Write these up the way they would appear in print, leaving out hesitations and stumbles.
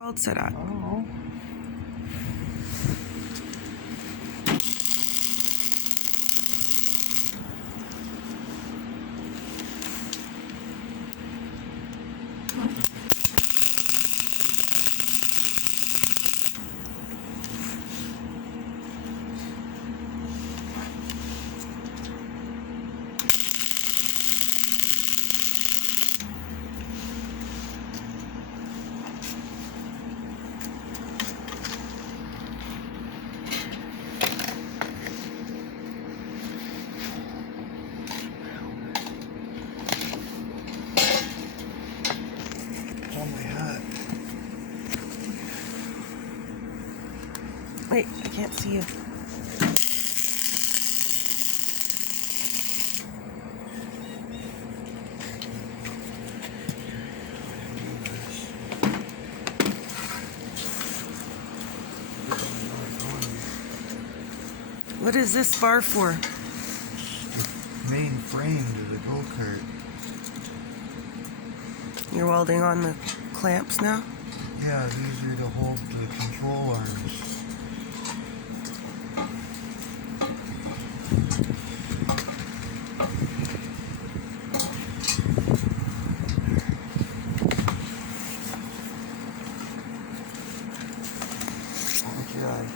All set up. Oh. On my hat. Wait, I can't see you. What is this bar for? The main frame to the go-kart. You're welding on the clamps now? Yeah, these are to hold the control arms. Oh, God.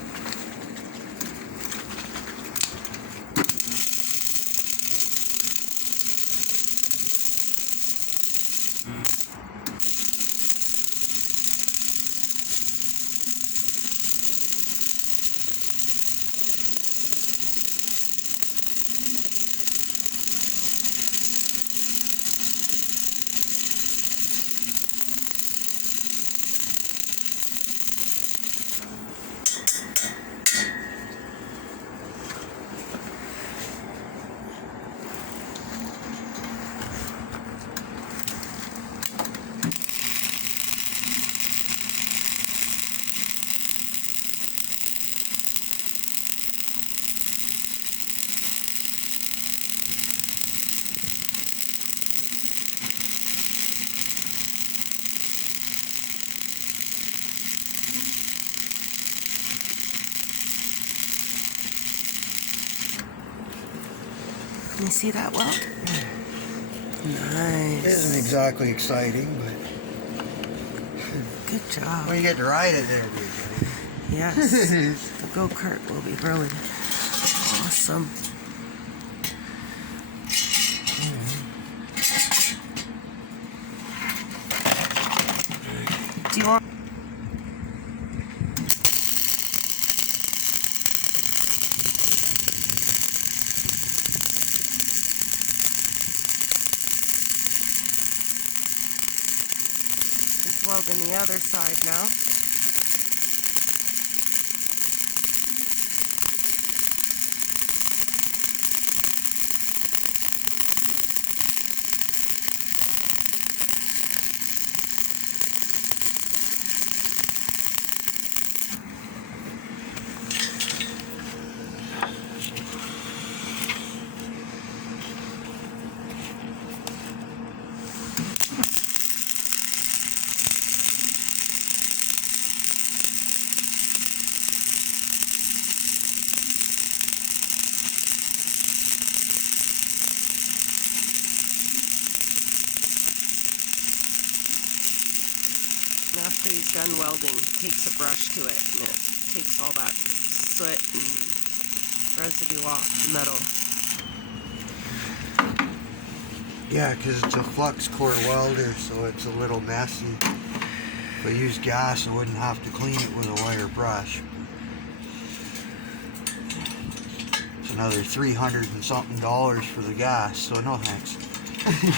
Can you see that weld? Nice. It isn't exactly exciting, but Good job. when you get to ride it, it'll be exciting. Yes. The go-kart will be really awesome. Do you want... He's welding the other side now. And after he's done welding, he takes a brush to it and it takes all that soot and residue off the metal. Yeah, because it's a flux core welder, so it's a little messy. If I used gas, I wouldn't have to clean it with a wire brush. It's another $300 and something for the gas, so no thanks.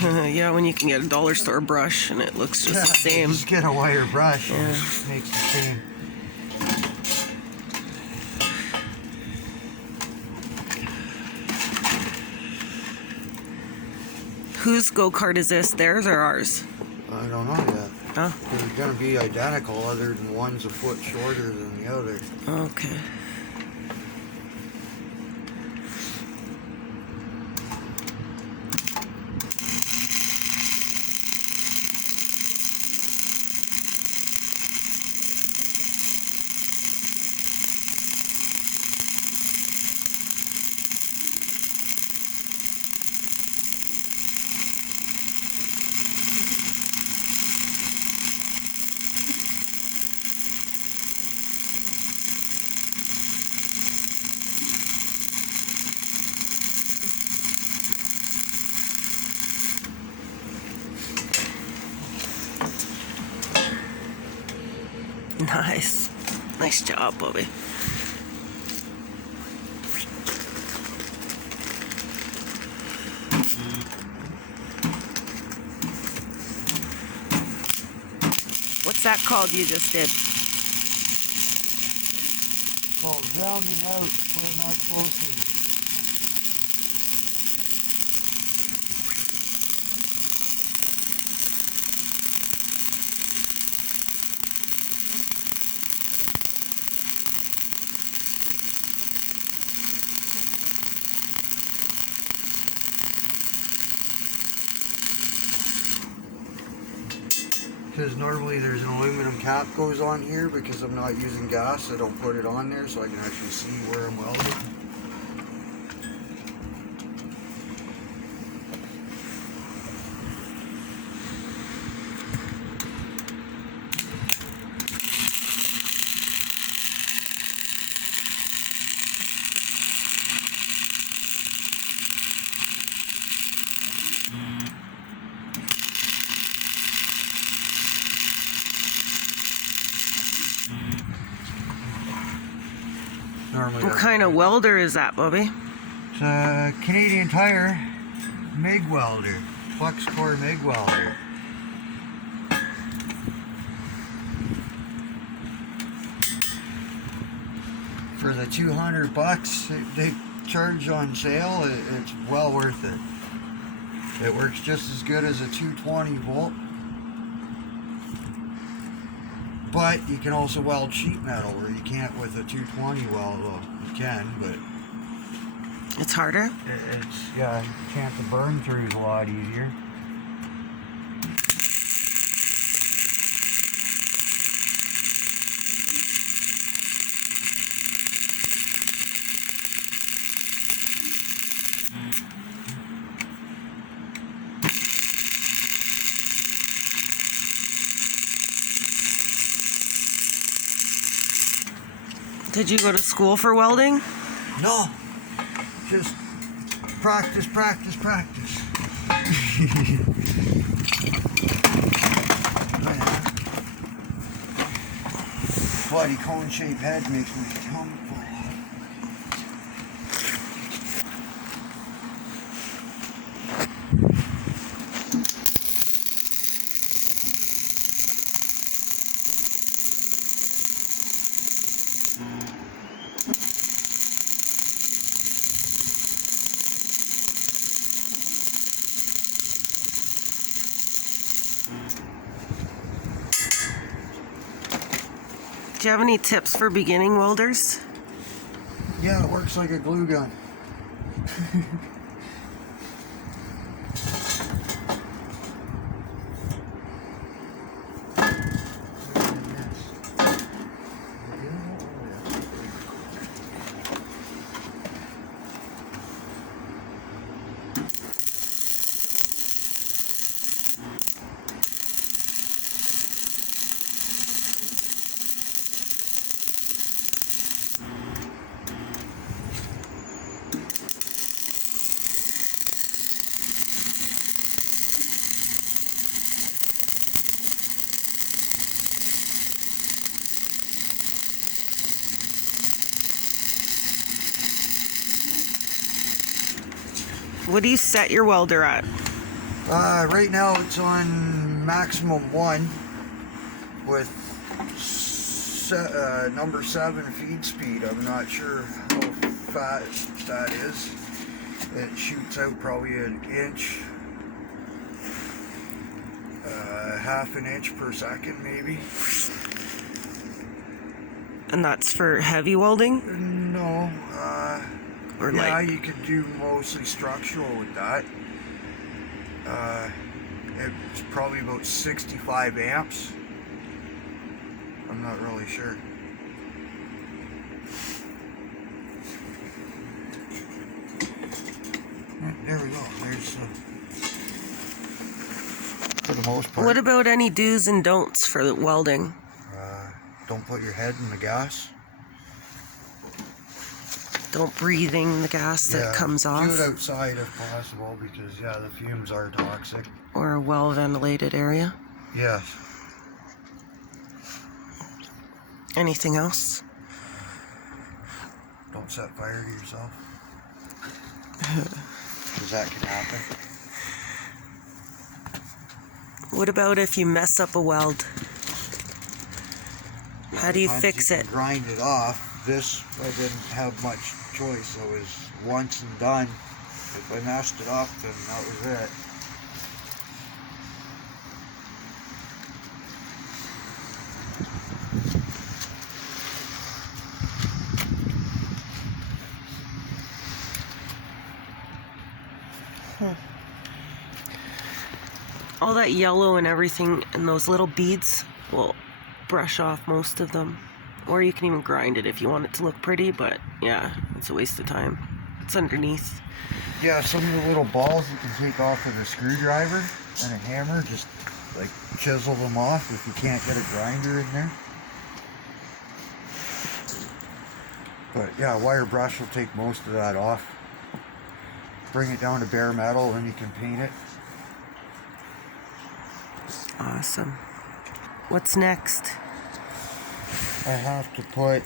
Yeah, when you can get a dollar store brush and it looks just the same. Just get a wire brush and Yeah. it makes the same. Whose go-kart is this? Theirs or ours? I don't know yet. Oh, They're going to be identical, other than one's a foot shorter than the other. okay. Nice. Nice job, Bobby. What's that called you just did? Oh, rounding out, we're not supposed to. Because normally there's an aluminum cap goes on here, because I'm not using gas, I don't put it on there so I can actually see where I'm welding. Normally What kind of welder is that, Bobby? It's a Canadian Tire MIG welder, flex core MIG welder. For the $200 they charge on sale, it's well worth it. It works just as good as a 220 volt. But you can also weld sheet metal where you can't with a 220 weld. Well, you can, but It's harder? it's, yeah, chance of burn through is a lot easier. Did you go to school for welding? No, just practice, practice, practice. Bloody cone-shaped head makes me tongue full. Do you have any tips for beginning welders? Yeah, it works like a glue gun. What do you set your welder at? Right now it's on maximum 1 with number 7 feed speed. I'm not sure how fast that is. It shoots out probably an inch, half an inch per second maybe. And that's for heavy welding? No, Or yeah, like, you could do mostly structural with that. It's probably about 65 amps. I'm not really sure. There we go. There's for the most part. what about any do's and don'ts for the welding? Don't put your head in the gas. Don't breathing the gas that comes off. Do it outside if possible, because yeah, the fumes are toxic. Or a well-ventilated area. Yes. Anything else? Don't set fire to yourself. Because that can happen. What about if you mess up a weld? How do you fix it? Grind it off. This, I didn't have much choice. I was once and done. If I messed it up, then that was it. All that yellow and everything and those little beads will brush off most of them. Or you can even grind it if you want it to look pretty, but yeah, it's a waste of time. It's underneath. Yeah, some of the little balls you can take off with a screwdriver and a hammer, just like chisel them off if you can't get a grinder in there. But yeah, wire brush will take most of that off. Bring it down to bare metal, then you can paint it. Awesome. What's next? I have to put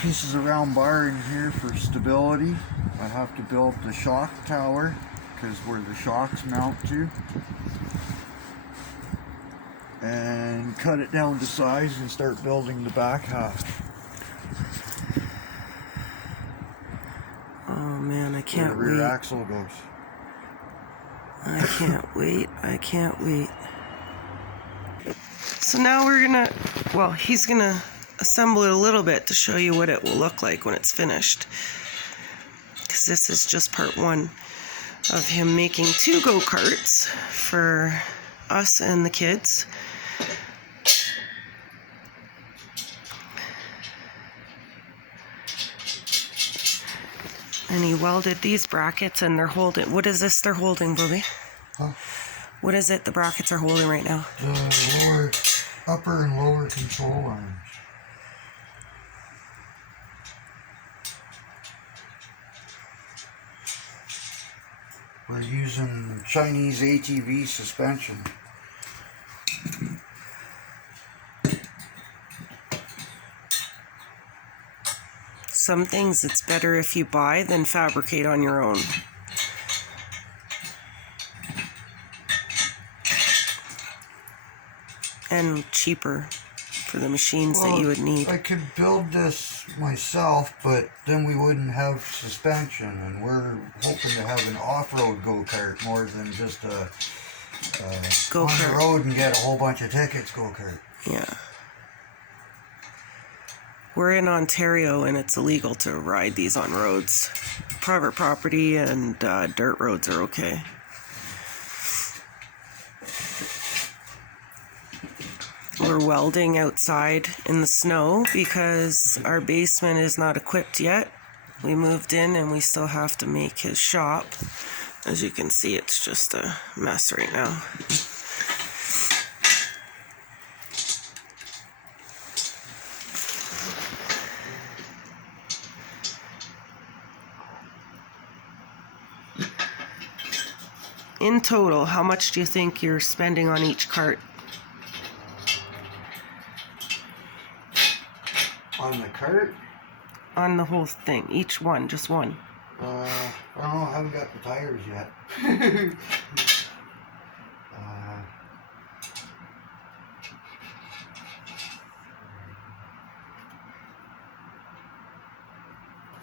pieces of round bar in here for stability. I have to build the shock tower, because where the shocks mount to. And cut it down to size and start building the back half. Oh man, I can't where the wait. rear axle goes. I can't wait. I can't wait. So now we're gonna, well, he's gonna assemble it a little bit to show you what it will look like when it's finished. Because this is just part one of him making 2 go-karts for us and the kids. And he welded these brackets and they're holding, what is this they're holding, Bobby? Huh? What is it the brackets are holding right now? The upper and lower control arms. We're using Chinese ATV suspension. Some things it's better if you buy than fabricate on your own. And cheaper for the machines that you would need. I could build this myself, but then we wouldn't have suspension, and we're hoping to have an off-road go-kart more than just a go-kart. On the road and get a whole bunch of tickets go-kart. Yeah. We're in Ontario and it's illegal to ride these on roads. Private property and dirt roads are okay. We're welding outside in the snow because our basement is not equipped yet. We moved in and we still have to make his shop. As you can see, it's just a mess right now. In total, how much do you think you're spending on each cart? On the cart? On the whole thing, each one, just one. I don't know, I haven't got the tires yet.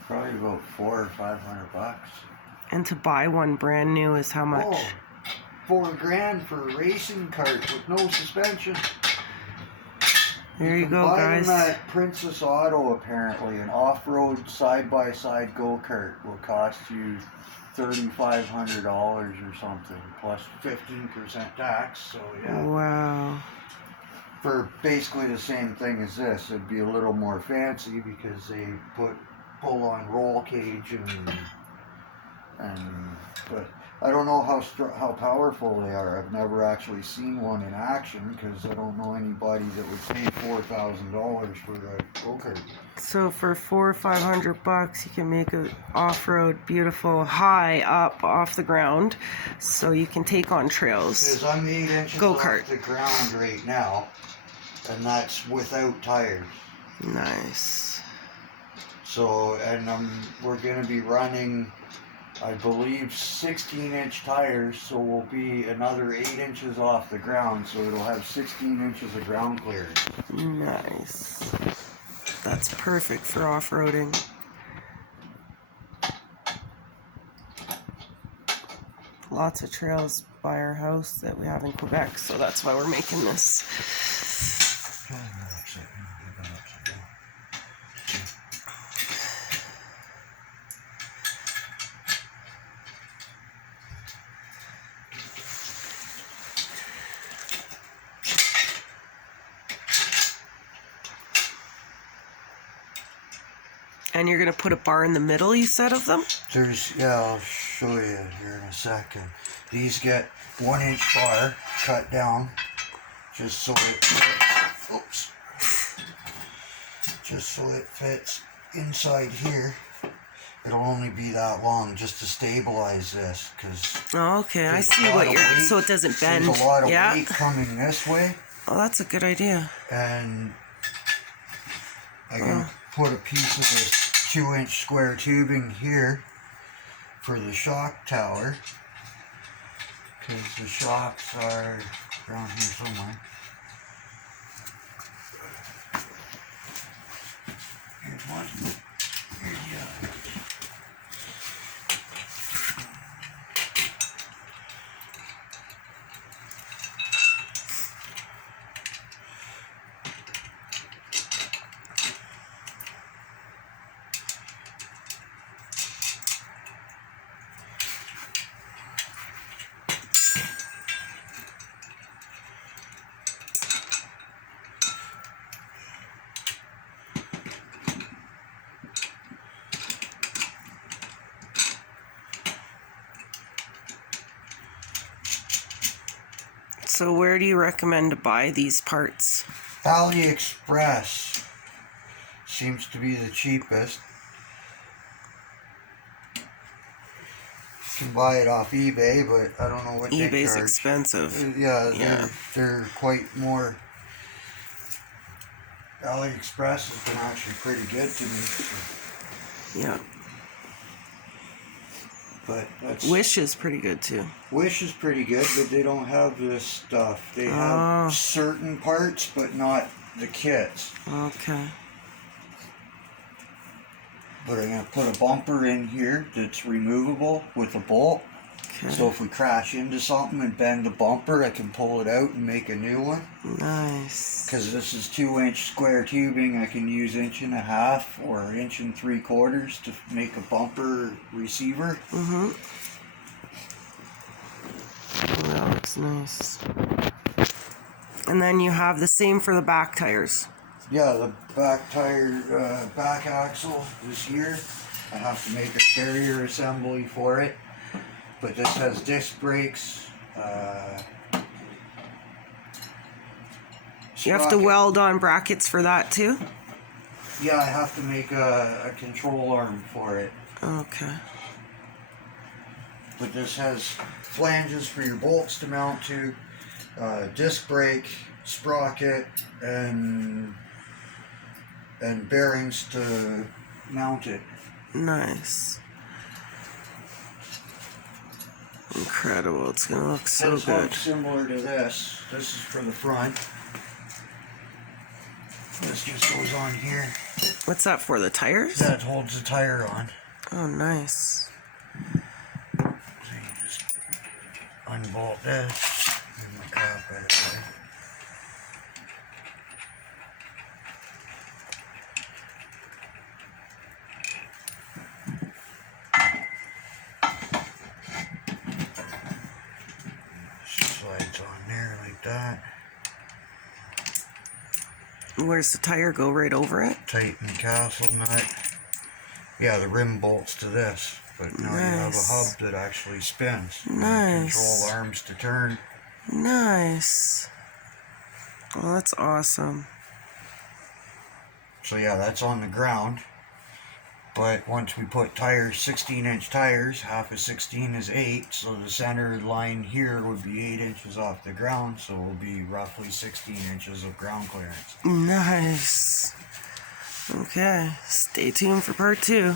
Probably about $400 or $500. And to buy one brand new is how much? Oh, $4,000 for a racing cart with no suspension. There you go, guys. Buying that Princess Auto, apparently, an off-road side-by-side go-kart will cost you $3,500 or something, plus 15% tax. So yeah. Wow. For basically the same thing as this, it'd be a little more fancy because they put pull-on roll cage and but I don't know how powerful they are. I've never actually seen one in action because I don't know anybody that would pay $4,000 for a go-kart. So for $400 or $500, you can make an off-road, beautiful, high up off the ground, so you can take on trails. Because I'm 8 inches Go-kart. off the ground right now, and that's without tires. Nice. So, and we're going to be running, I believe, 16-inch tires, so we'll be another 8 inches off the ground, so it'll have 16 inches of ground clearance. Nice. That's perfect for off-roading. Lots of trails by our house that we have in Quebec, so that's why we're making this. And you're going to put a bar in the middle, you said, of them? I'll show you here in a second. These get 1-inch bar cut down, just so it fits, just so it fits inside here. It'll only be that long just to stabilize this, because Oh, okay, I see what you're... So it doesn't bend. There's a lot of weight coming this way. Oh, that's a good idea. And I can put a piece of this 2-inch square tubing here for the shock tower, because the shocks are around here somewhere. Here's one. Here's the other. So where do you recommend to buy these parts? AliExpress seems to be the cheapest. You can buy it off eBay, but I don't know what they charge. eBay's expensive. Yeah, they're quite more. AliExpress has been actually pretty good to me. Yeah. But that's, Wish is pretty good too. Wish is pretty good, but they don't have this stuff. They have certain parts, but not the kits. Okay. But I'm going to put a bumper in here that's removable with a bolt. Okay. So if we crash into something and bend the bumper, I can pull it out and make a new one. Nice. Because this is 2-inch square tubing, I can use 1.5 or 1 3/4 to make a bumper receiver. Mm-hmm. That looks nice. And then you have the same for the back tires. Yeah, the back tire, back axle is here. I have to make a carrier assembly for it. But this has disc brakes. You have to weld on brackets for that too? Yeah, I have to make a control arm for it. Okay. But this has flanges for your bolts to mount to, disc brake, sprocket, and bearings to mount it. Nice. Incredible. It's going to look so This good. looks similar to this. This is for the front. This just goes on here. What's that for, the tires? That holds the tire on. Oh, nice. So you just unbolt this. And the cap out of the way. Slides on there like that. Where's the tire go? Right over it? Tighten the castle nut. Yeah, the rim bolts to this. But now you have a hub that actually spins. Nice. Control arms to turn. Nice. Oh, that's awesome. So yeah, that's on the ground. But once we put tires, 16-inch tires, half of 16 is 8, so the center line here would be 8 inches off the ground, so it will be roughly 16 inches of ground clearance. Nice. Okay, stay tuned for part 2.